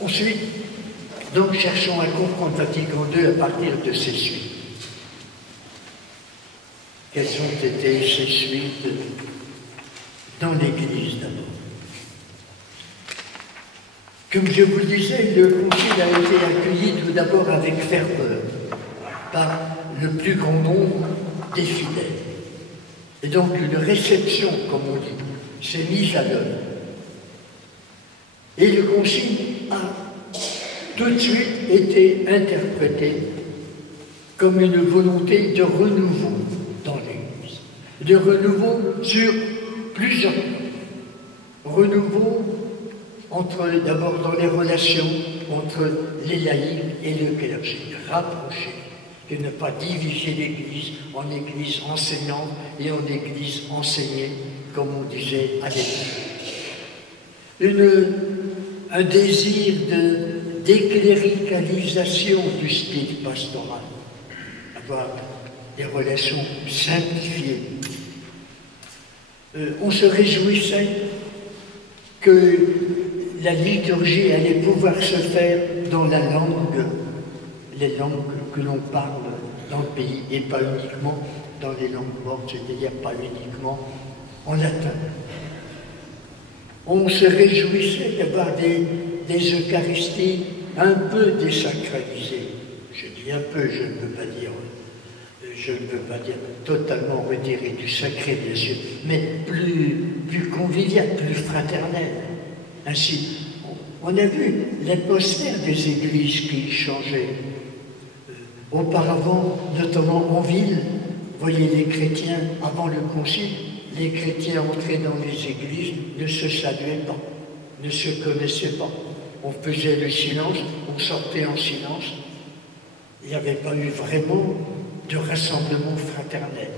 Ensuite, donc, cherchons à comprendre Vatican II à partir de ces suites. Quelles ont été ces suites dans l'Église d'abord? Comme je vous le disais, le Concile a été accueilli tout d'abord avec ferveur par le plus grand nombre des fidèles. Et donc une réception, comme on dit, s'est mise à l'œuvre. Et le Concile a tout de suite été interprété comme une volonté de renouveau dans l'Église. De renouveau sur plusieurs points. Renouveau d'abord dans les relations entre les laïcs et le clergé, rapprocher, de ne pas diviser l'Église en Église enseignante et en Église enseignée, comme on disait à l'époque. Un désir d'écléricalisation du style pastoral, avoir des relations simplifiées. On se réjouissait que la liturgie allait pouvoir se faire dans la langue, les langues que l'on parle dans le pays, et pas uniquement dans les langues mortes, c'est-à-dire pas uniquement en latin. On se réjouissait d'avoir des Eucharisties un peu désacralisées. Je dis un peu, je ne peux pas dire totalement retirer du sacré, bien sûr, mais plus convivial, plus fraternel. Ainsi, on a vu l'atmosphère des églises qui changeait. Auparavant, notamment en ville, vous voyez les chrétiens, avant le Concile, les chrétiens entraient dans les églises, ne se saluaient pas, ne se connaissaient pas. On faisait le silence, on sortait en silence. Il n'y avait pas eu vraiment de rassemblement fraternel.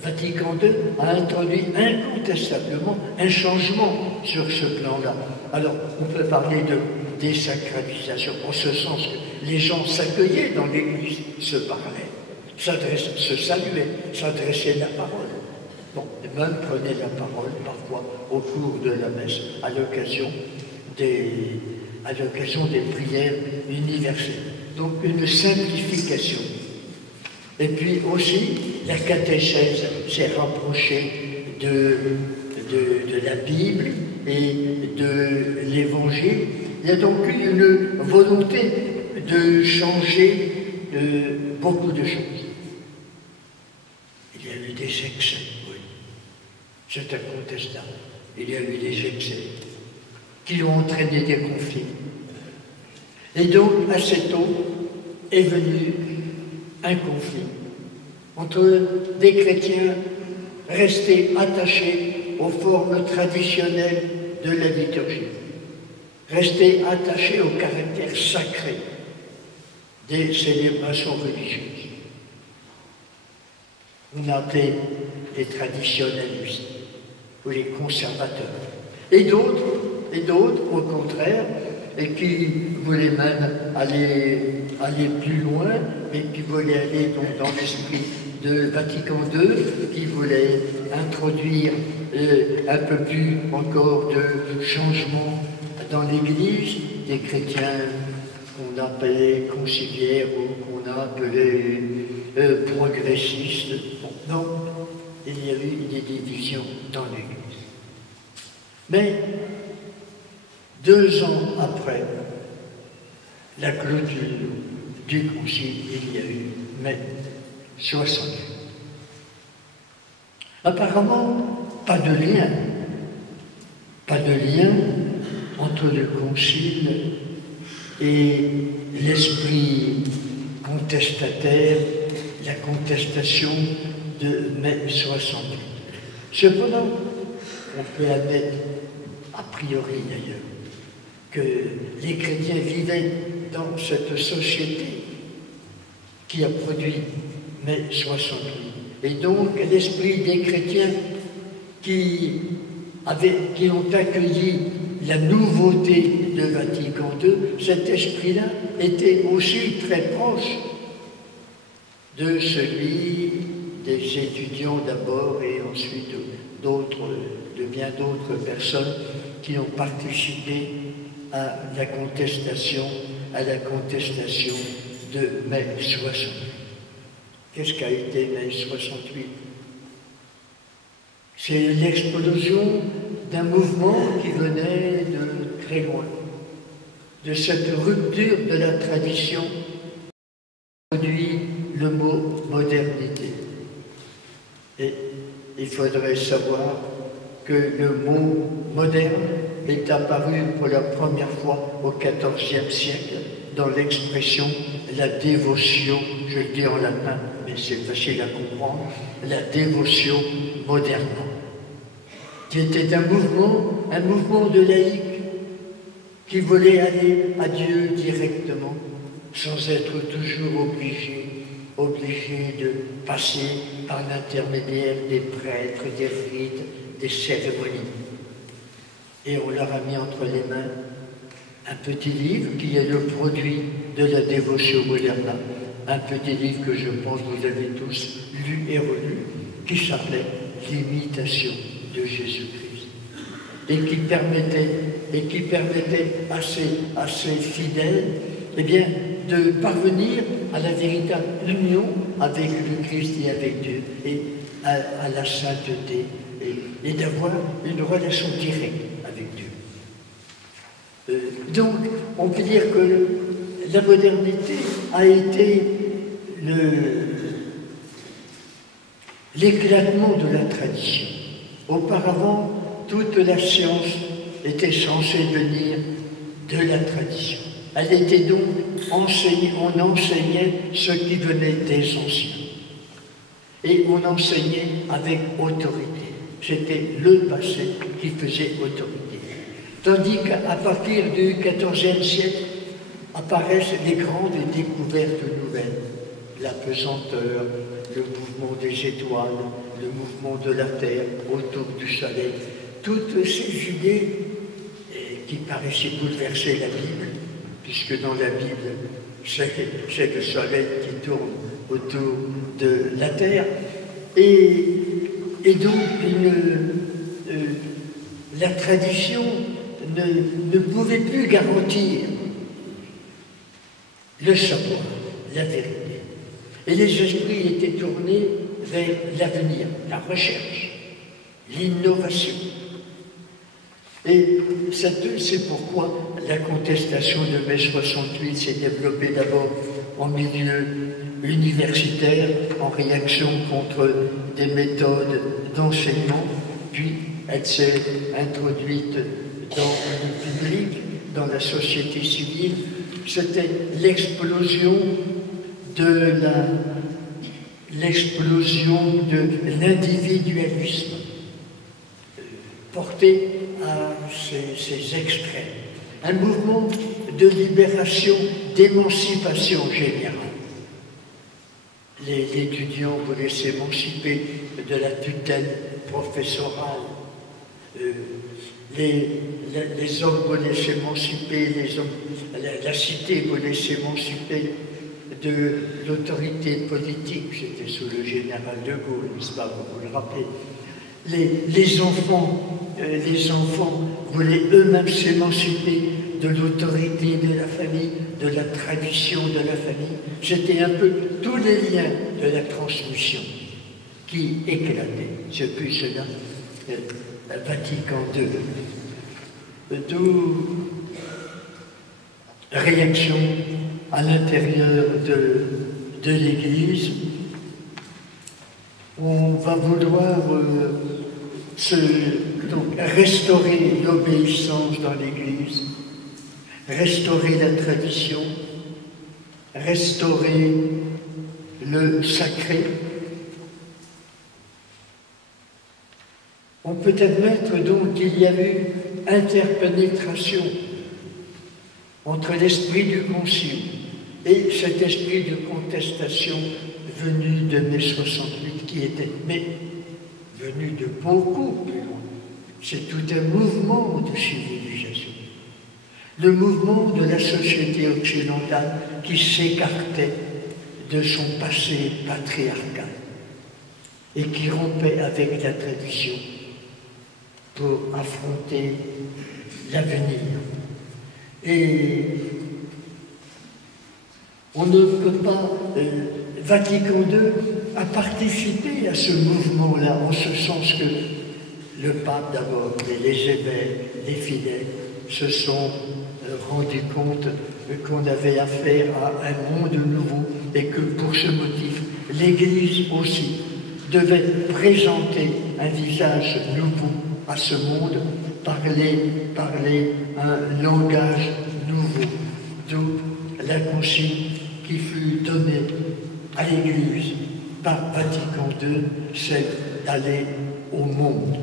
Vatican II a introduit incontestablement un changement sur ce plan-là. Alors, on peut parler de désacralisation, en ce sens que les gens s'accueillaient dans l'Église, se parlaient, se saluaient, s'adressaient la parole. Bon, et même prenaient la parole parfois au cours de la messe, à l'occasion des prières universelles. Donc une simplification. Et puis aussi, la catéchèse s'est rapprochée de la Bible et de l'Évangile. Il y a donc eu une volonté de changer beaucoup de choses. Il y a eu des excès, oui. C'est incontestable. Il y a eu des excès qui ont entraîné des conflits. Et donc, assez tôt, est venu un conflit entre des chrétiens restés attachés aux formes traditionnelles de la liturgie, restés attachés au caractère sacré des célébrations religieuses. On appelait les traditionnalistes ou les conservateurs. Et d'autres, au contraire, et qui voulaient même aller plus loin, mais qui voulaient aller donc dans l'esprit de Vatican II, qui voulaient introduire un peu plus encore de changement dans l'Église, des chrétiens qu'on appelait conciliaires ou qu'on a appelé progressistes. Bon, non, il y a eu des divisions dans l'Église. Mais 2 ans après la clôture du Concile, il y a eu mai 68. Apparemment, pas de lien entre le Concile et l'esprit contestataire, la contestation de mai 68. Cependant, on peut admettre, a priori d'ailleurs, que les chrétiens vivaient dans cette société qui a produit mai 68. Et donc, l'esprit des chrétiens qui ont accueilli la nouveauté de Vatican II, cet esprit-là était aussi très proche de celui des étudiants d'abord et ensuite de bien d'autres personnes qui ont participé à la contestation de mai 68. Qu'est-ce qu'a été mai 68? C'est l'explosion d'un mouvement qui venait de très loin, de cette rupture de la tradition, produit le mot modernité. Et il faudrait savoir que le mot moderne est apparu pour la première fois au XIVe siècle dans l'expression la dévotion, je le dis en latin, mais c'est facile à comprendre, la dévotion moderne, qui était un mouvement de laïcs qui voulait aller à Dieu directement, sans être toujours obligé de passer par l'intermédiaire des prêtres, des rites, des cérémonies. Et on leur a mis entre les mains un petit livre qui est le produit de la dévotion moderne, un petit livre que je pense que vous avez tous lu et relu, qui s'appelait L'imitation de Jésus-Christ, et qui permettait à ces fidèles, eh bien, de parvenir à la véritable union avec le Christ et avec Dieu, et à la sainteté, et d'avoir une relation directe avec Dieu. Donc, on peut dire que la modernité a été l'éclatement de la tradition. Auparavant, toute la science était censée venir de la tradition. Elle était donc enseignée, on enseignait ce qui venait des anciens. Et on enseignait avec autorité. C'était le passé qui faisait autorité. Tandis qu'à partir du XIVe siècle apparaissent les grandes découvertes nouvelles. La pesanteur, le mouvement des étoiles, le mouvement de la Terre autour du Soleil. Toutes ces idées qui paraissaient bouleverser la Bible, puisque dans la Bible, c'est le Soleil qui tourne autour de la Terre. Et donc, la tradition ne pouvait plus garantir le savoir, la vérité. Et les esprits étaient tournés vers l'avenir, la recherche, l'innovation. Et c'est pourquoi la contestation de mai 68 s'est développée d'abord en milieu universitaire, en réaction contre des méthodes d'enseignement, puis elle s'est introduite dans le public, dans la société civile. C'était l'explosion de l'individualisme porté à ces extrêmes. Un mouvement de libération, d'émancipation générale. Les étudiants voulaient s'émanciper de la tutelle professorale. Les hommes voulaient s'émanciper, la cité voulait s'émanciper de l'autorité politique. C'était sous le général de Gaulle, n'est-ce pas, vous le rappelez. Les enfants voulaient eux-mêmes s'émanciper de l'autorité de la famille, de la tradition de la famille. C'était un peu tous les liens de la transmission qui éclataient. Depuis cela, Vatican II. D'où réaction à l'intérieur de l'Église. On va vouloir restaurer l'obéissance dans l'Église, restaurer la tradition, restaurer le sacré. On peut admettre donc qu'il y a eu interpénétration entre l'esprit du Concile et cet esprit de contestation venu de mai 68, qui était, mais venu de beaucoup plus loin. C'est tout un mouvement de civilisation. Le mouvement de la société occidentale qui s'écartait de son passé patriarcal et qui rompait avec la tradition pour affronter l'avenir. Et on ne peut pas, Vatican II a participé à ce mouvement-là, en ce sens que le pape d'abord, et les évêques, les fidèles, se sont rendus compte qu'on avait affaire à un monde nouveau et que pour ce motif, l'Église aussi devait présenter un visage nouveau à ce monde, parler un langage nouveau, d'où la consigne qui fut donnée à l'Église par Vatican II, c'est d'aller au monde.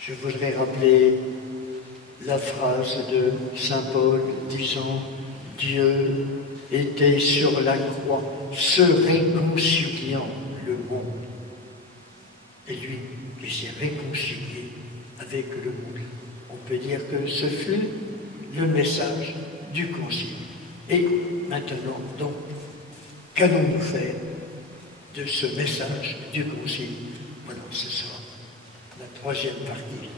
Je voudrais rappeler la phrase de saint Paul disant « Dieu était sur la croix, se réconciliant le monde. » Et lui, il s'est réconcilié avec le monde. On peut dire que ce fut le message du concile. Et maintenant, donc, qu'allons-nous faire de ce message du concile? Voilà, ce sera la troisième partie.